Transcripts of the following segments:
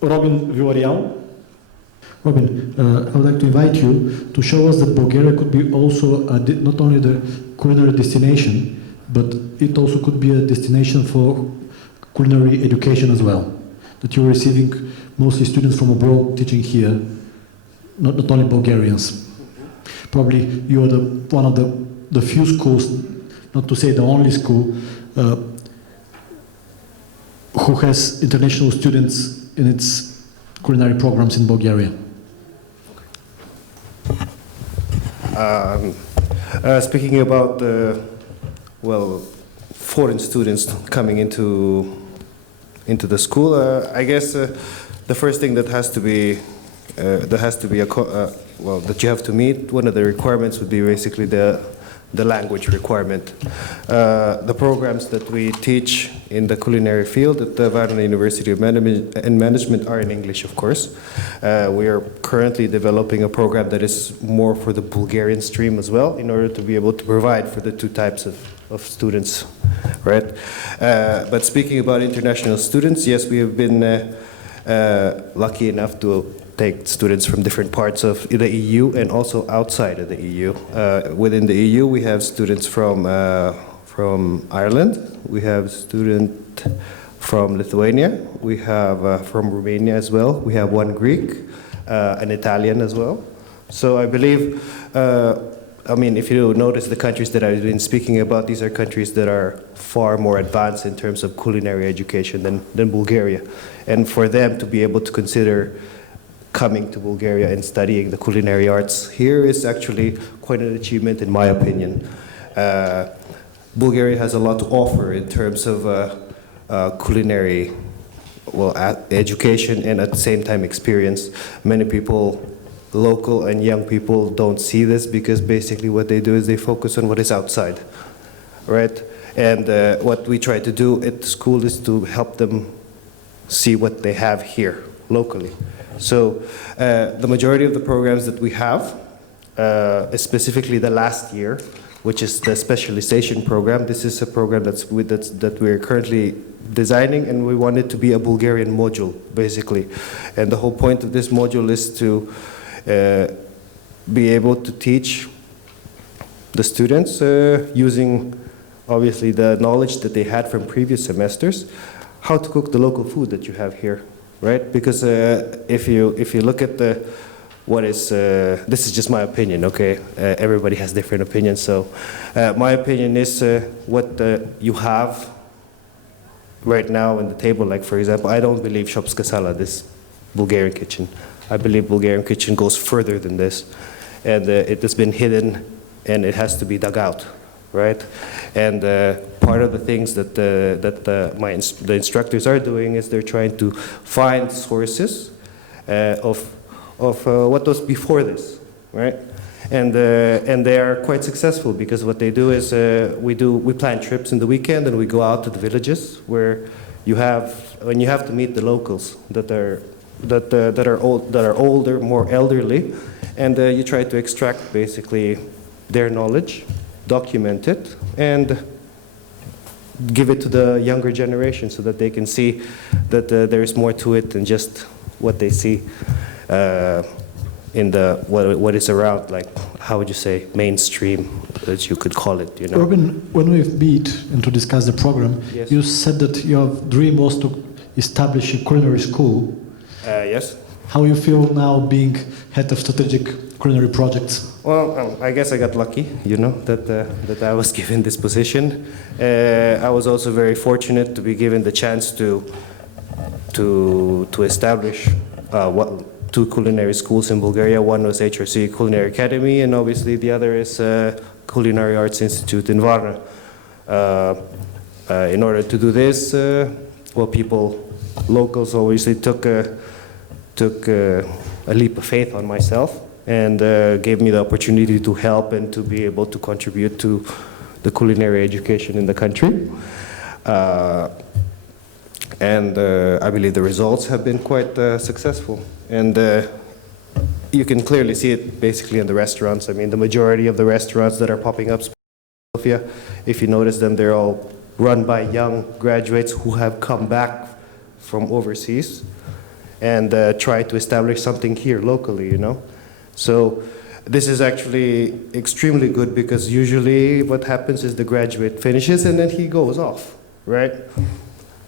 Робин Виляреал. Robin, I would like to invite you to show us that Bulgaria could be also not only the culinary destination, but it also could be a destination for culinary education as well. That you're receiving mostly students from abroad teaching here, not only Bulgarians. Probably you are one of the few schools, not to say the only school, who has international students in its culinary programs in Bulgaria. Speaking about foreign students coming into the school, I guess the first thing that has to be that you have to meet, one of the requirements would be basically the language requirement. The programs that we teach in the culinary field at the Varna University of Management are in English, of course. We are currently developing a program that is more for the Bulgarian stream as well, in order to be able to provide for the two types of students, right? But speaking about international students, yes, we have been lucky enough to take students from different parts of the EU and also outside of the EU. Within the EU, we have students from Ireland, we have students from Lithuania, we have from Romania as well, we have one Greek, an Italian as well. So I believe, if you notice the countries that I've been speaking about, these are countries that are far more advanced in terms of culinary education than Bulgaria. And for them to be able to consider coming to Bulgaria and studying the culinary arts here is actually quite an achievement in my opinion. Bulgaria has a lot to offer in terms of culinary education and at the same time experience. Many people, local and young people, don't see this because basically what they do is they focus on what is outside, right? And what we try to do at the school is to help them see what they have here locally. So the majority of the programs that we have, specifically the last year, which is the specialization program, this is a program that we're currently designing, and we want it to be a Bulgarian module, basically. And the whole point of this module is to be able to teach the students using, obviously, the knowledge that they had from previous semesters, how to cook the local food that you have here. Right, because if you look at this is just my opinion, okay? Everybody has different opinions, so my opinion is what you have right now on the table. Like for example, I don't believe Shopska Sala, this Bulgarian kitchen. I believe Bulgarian kitchen goes further than this, and it has been hidden, and it has to be dug out. Right, and part of the things that the instructors are doing is they're trying to find sources of what was before this, right? And they are quite successful because what they do is we plan trips in the weekend and we go out to the villages where you have to meet the locals that are older, more elderly, and you try to extract basically their knowledge, document it, and give it to the younger generation so that they can see that there is more to it than just what they see in what is around, like, how would you say, mainstream, as you could call it, you know. Robin, when we meet and to discuss the program, yes. You said that your dream was to establish a culinary school. Yes. How you feel now being head of strategic culinary projects? Well, I guess I got lucky, you know, that I was given this position. I was also very fortunate to be given the chance to establish two culinary schools in Bulgaria. One was HRC Culinary Academy, and obviously the other is Culinary Arts Institute in Varna. In order to do this, locals obviously took a leap of faith on myself and gave me the opportunity to help and to be able to contribute to the culinary education in the country. And I believe the results have been quite successful. And you can clearly see it basically in the restaurants. I mean, the majority of the restaurants that are popping up in Sofia, if you notice them, they're all run by young graduates who have come back from overseas. and try to establish something here locally, you know. So this is actually extremely good because usually what happens is the graduate finishes and then he goes off, right?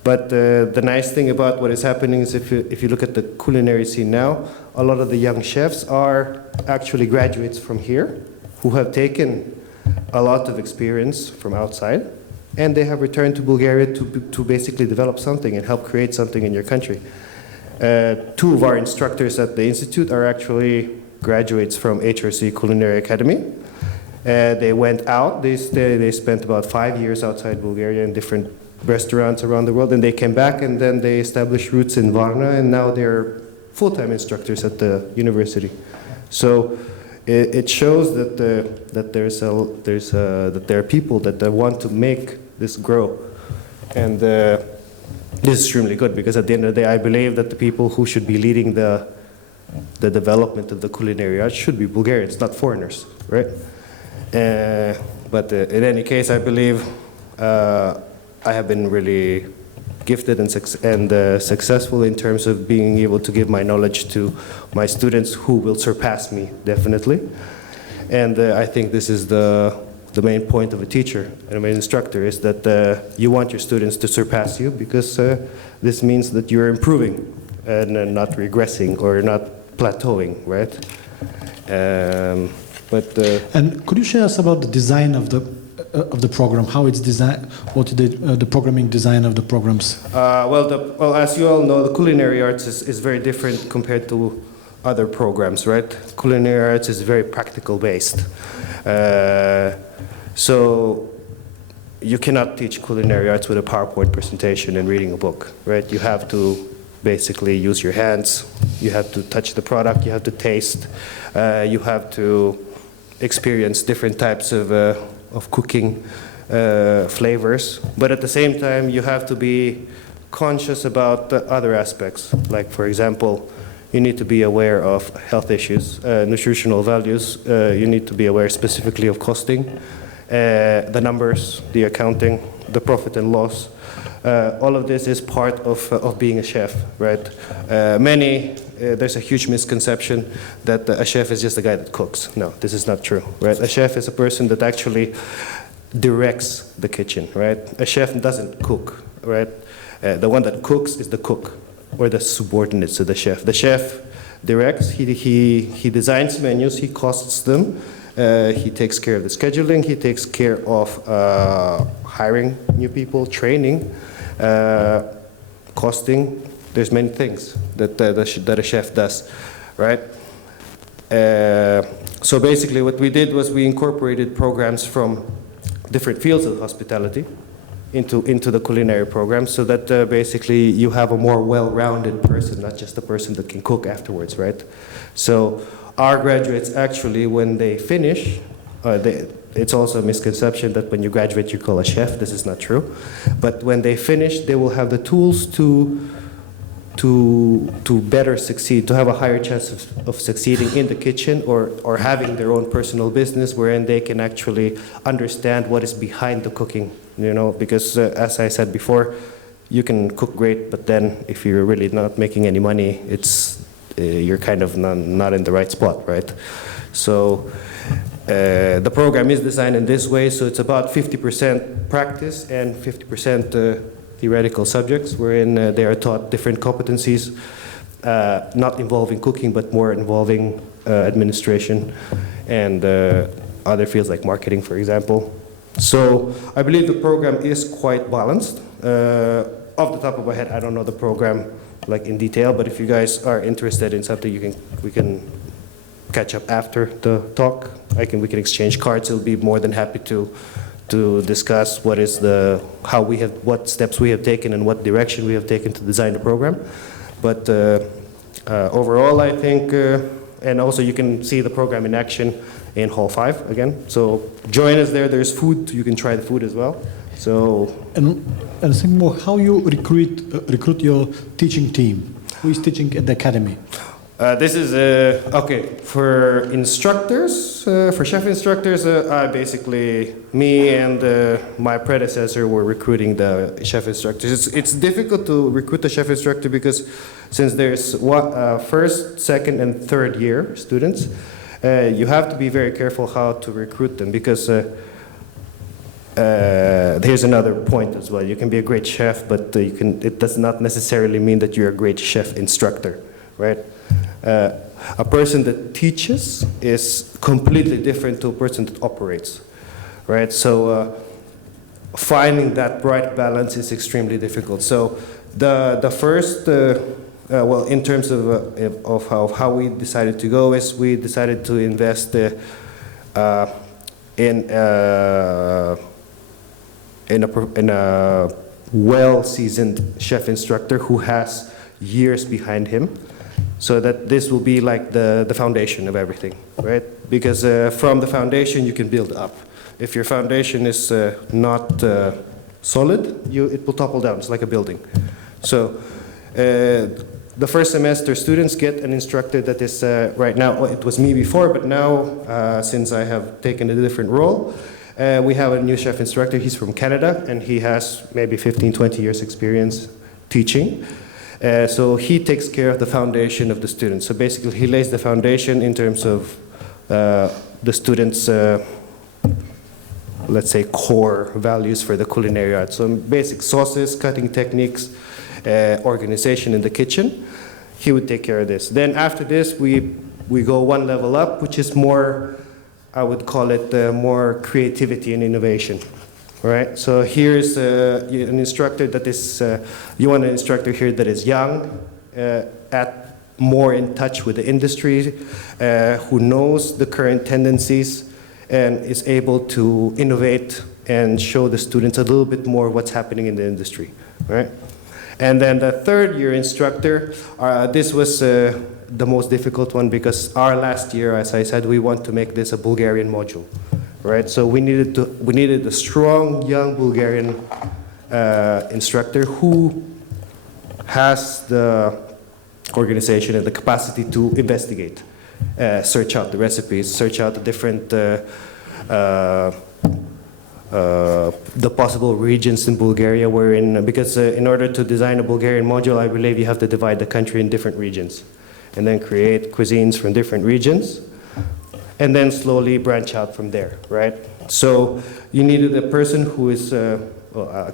But the nice thing about what is happening is if you look at the culinary scene now, a lot of the young chefs are actually graduates from here who have taken a lot of experience from outside, and they have returned to Bulgaria to basically develop something and help create something in your country. Two of our instructors at the Institute are actually graduates from HRC Culinary Academy. They went out, they spent about 5 years outside Bulgaria in different restaurants around the world, and they came back and then they established roots in Varna, and now they're full-time instructors at the university. So it shows that that there are people that want to make this grow, and this is extremely good because at the end of the day, I believe that the people who should be leading the development of the culinary arts should be Bulgarians, not foreigners, right? But in any case, I believe I have been really gifted and successful in terms of being able to give my knowledge to my students who will surpass me, definitely. And I think this is the main point of a teacher and an instructor, is that you want your students to surpass you, because this means that you're improving and not regressing or not plateauing, right? And could you share us about the design of the program, how it's designed, what the programming design of the programs? Well, as you all know, the culinary arts is very different compared to other programs, right? Culinary arts is very practical based. So you cannot teach culinary arts with a PowerPoint presentation and reading a book, right? You have to basically use your hands, you have to touch the product, you have to taste, you have to experience different types of cooking flavors, but at the same time you have to be conscious about the other aspects. Like, for example, you need to be aware of health issues, nutritional values, you need to be aware specifically of costing, the numbers, the accounting, the profit and loss. All of this is part of being a chef, right? There's a huge misconception that a chef is just a guy that cooks. No, this is not true, right? A chef is a person that actually directs the kitchen, right? A chef doesn't cook, right? The one that cooks is the cook, or the subordinates to the chef. The chef directs, he designs menus, he costs them, he takes care of the scheduling, he takes care of hiring new people, training, costing. There's many things that a chef does, right? So basically what we did was we incorporated programs from different fields of hospitality into the culinary program, so that basically you have a more well-rounded person, not just a person that can cook afterwards, right? So our graduates actually, when they finish, it's also a misconception that when you graduate you call a chef. This is not true. But when they finish, they will have the tools to better succeed, to have a higher chance of succeeding in the kitchen, or having their own personal business wherein they can actually understand what is behind the cooking, you know, because as I said before, you can cook great, but then if you're really not making any money, you're kind of not in the right spot, right? So the program is designed in this way, so it's about 50% practice and 50% theoretical subjects, wherein they are taught different competencies, not involving cooking, but more involving administration and other fields like marketing, for example. So I believe the program is quite balanced. Off the top of my head, I don't know the program like in detail, but if you guys are interested in something, we can catch up after the talk. We can exchange cards. I'll be more than happy to discuss what steps we have taken and what direction we have taken to design the program. But overall, I think, and also you can see the program in action in Hall 5 again. So join us there. There's food. You can try the food as well. So and think more, how you recruit your teaching team? Who is teaching at the academy? This is okay for instructors. For chef instructors, basically me and my predecessor were recruiting the chef instructors. It's difficult to recruit a chef instructor because since there's first, second, and third year students, you have to be very careful how to recruit them because here's another point as well. You can be a great chef, but it does not necessarily mean that you're a great chef instructor, right? A person that teaches is completely different to a person that operates, right? So finding that right balance is extremely difficult. So the first, well, in terms of how we decided to go is we decided to invest in a well-seasoned chef instructor who has years behind him, so that this will be like the foundation of everything, right? Because from the foundation you can build up. If your foundation is not solid, it will topple down. It's like a building. So the first semester students get an instructor that is right now, well, it was me before, but now since I have taken a different role, we have a new chef instructor. He's from Canada and he has maybe 15, 20 years experience teaching. So he takes care of the foundation of the students. So basically he lays the foundation in terms of the students' let's say core values for the culinary arts. So basic sauces, cutting techniques, organization in the kitchen. He would take care of this. Then after this we go one level up, which is more, I would call it more creativity and innovation. Right, so here's an instructor that is, you want an instructor here that is young, more in touch with the industry, who knows the current tendencies and is able to innovate and show the students a little bit more what's happening in the industry, right? And then the third year instructor, this was the most difficult one because our last year, as I said, we want to make this a Bulgarian module. Right, so we needed a strong young Bulgarian instructor who has the organization and the capacity to investigate, search out the recipes, search out the different the possible regions in Bulgaria we're in, because in order to design a Bulgarian module, I believe you have to divide the country in different regions and then create cuisines from different regions, and then slowly branch out from there, right? So you needed a person who is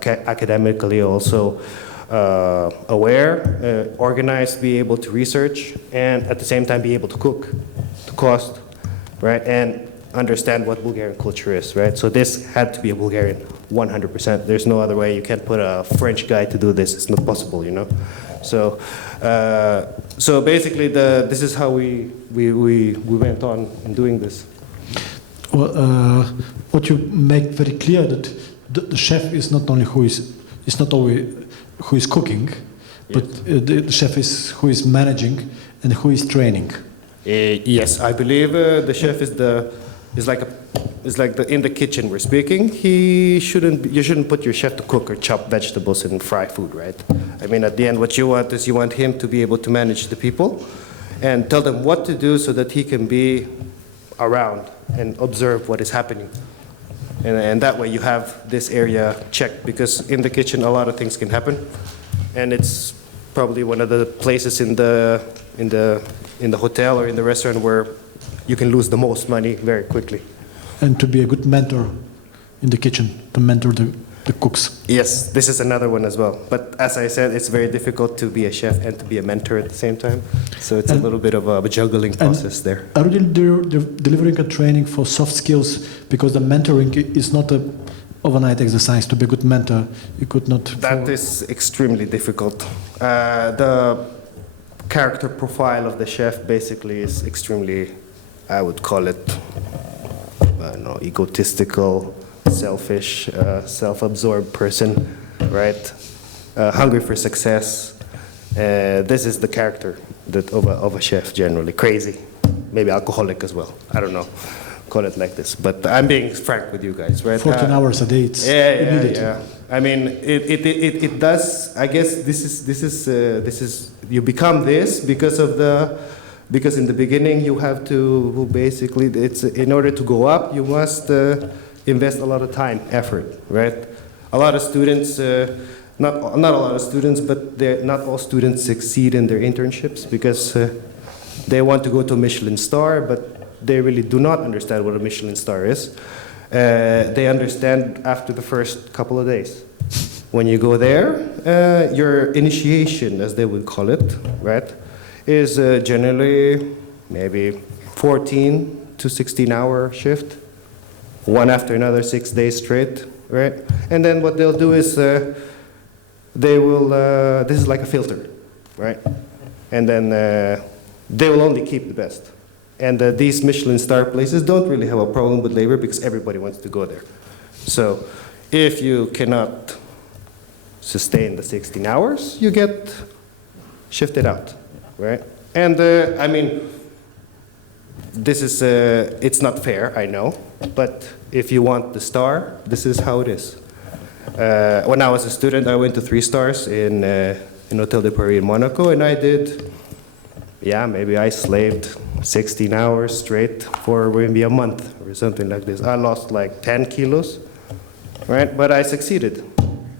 academically also aware, organized, be able to research, and at the same time be able to cook, to cost, right? And understand what Bulgarian culture is, right? So this had to be a Bulgarian, 100%. There's no other way. You can't put a French guy to do this. It's not possible, you know? So, so basically, this is how we went on in doing this. Well, what you make very clear that the chef is not only who is cooking, but the chef is who is managing and who is training. Yes, I believe the chef is like in the kitchen we're speaking. You shouldn't put your chef to cook or chop vegetables and fry food, right? I mean, at the end, what you want is you want him to be able to manage the people and tell them what to do so that he can be around and observe what is happening. And that way you have this area checked, because in the kitchen a lot of things can happen, and it's probably one of the places in the hotel or in the restaurant where you can lose the most money very quickly. And to be a good mentor in the kitchen, to mentor the cooks. Yes, this is another one as well. But as I said, it's very difficult to be a chef and to be a mentor at the same time. So it's a little bit of a juggling process there. Are you delivering a training for soft skills? Because the mentoring is not an overnight exercise. To be a good mentor, you could not... That is extremely difficult. The character profile of the chef basically is extremely, I would call it, egotistical, selfish, self-absorbed person, right? Hungry for success. This is the character of a chef generally. Crazy, maybe alcoholic as well. I don't know, call it like this. But I'm being frank with you guys, right? 14 hours a day. It's immediate. Yeah. I mean, it does. I guess this is you become this because of the Because in the beginning, you have to basically, in order to go up, you must invest a lot of time, effort, right? A lot of students, not a lot of students, but not all students succeed in their internships because they want to go to a Michelin star, but they really do not understand what a Michelin star is. They understand after the first couple of days. When you go there, your initiation, as they would call it, right, is generally maybe 14 to 16-hour shift, one after another, 6 days straight, right? And then what they'll do is they will, this is like a filter, right? And then they will only keep the best. And these Michelin star places don't really have a problem with labor because everybody wants to go there. So if you cannot sustain the 16 hours, you get shifted out, right? And I mean, this is, it's not fair, I know, but if you want the star, this is how it is. When I was a student, I went to 3 stars in Hotel de Paris in Monaco, and I did, yeah, maybe I slaved 16 hours straight for maybe a month or something like this. I lost like 10 kilos, right? But I succeeded.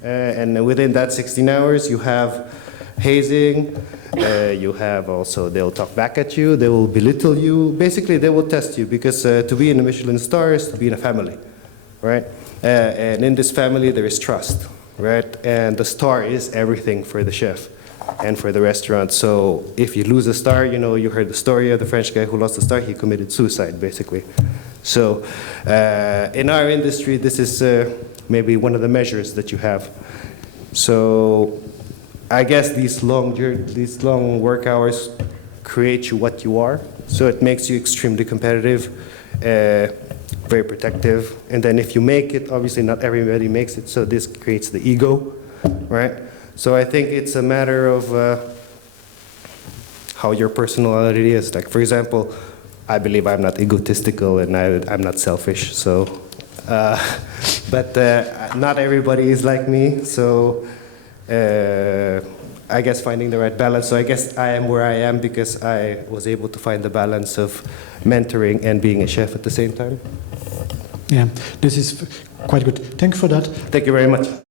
And within that 16 hours, you have hazing, you have also, they'll talk back at you, they will belittle you. Basically, they will test you because to be in a Michelin star is to be in a family, right? And in this family, there is trust, right? And the star is everything for the chef and for the restaurant. So if you lose a star, you know, you heard the story of the French guy who lost a star, he committed suicide, basically. So in our industry, this is maybe one of the measures that you have. So I guess these long work hours create you what you are. So it makes you extremely competitive, very protective. And then if you make it, obviously not everybody makes it, so this creates the ego, right? So I think it's a matter of how your personality is. Like, for example, I believe I'm not egotistical and I'm not selfish, so, but not everybody is like me, so I guess finding the right balance. So I guess I am where I am because I was able to find the balance of mentoring and being a chef at the same time. Yeah, this is quite good. Thank you for that. Thank you very much.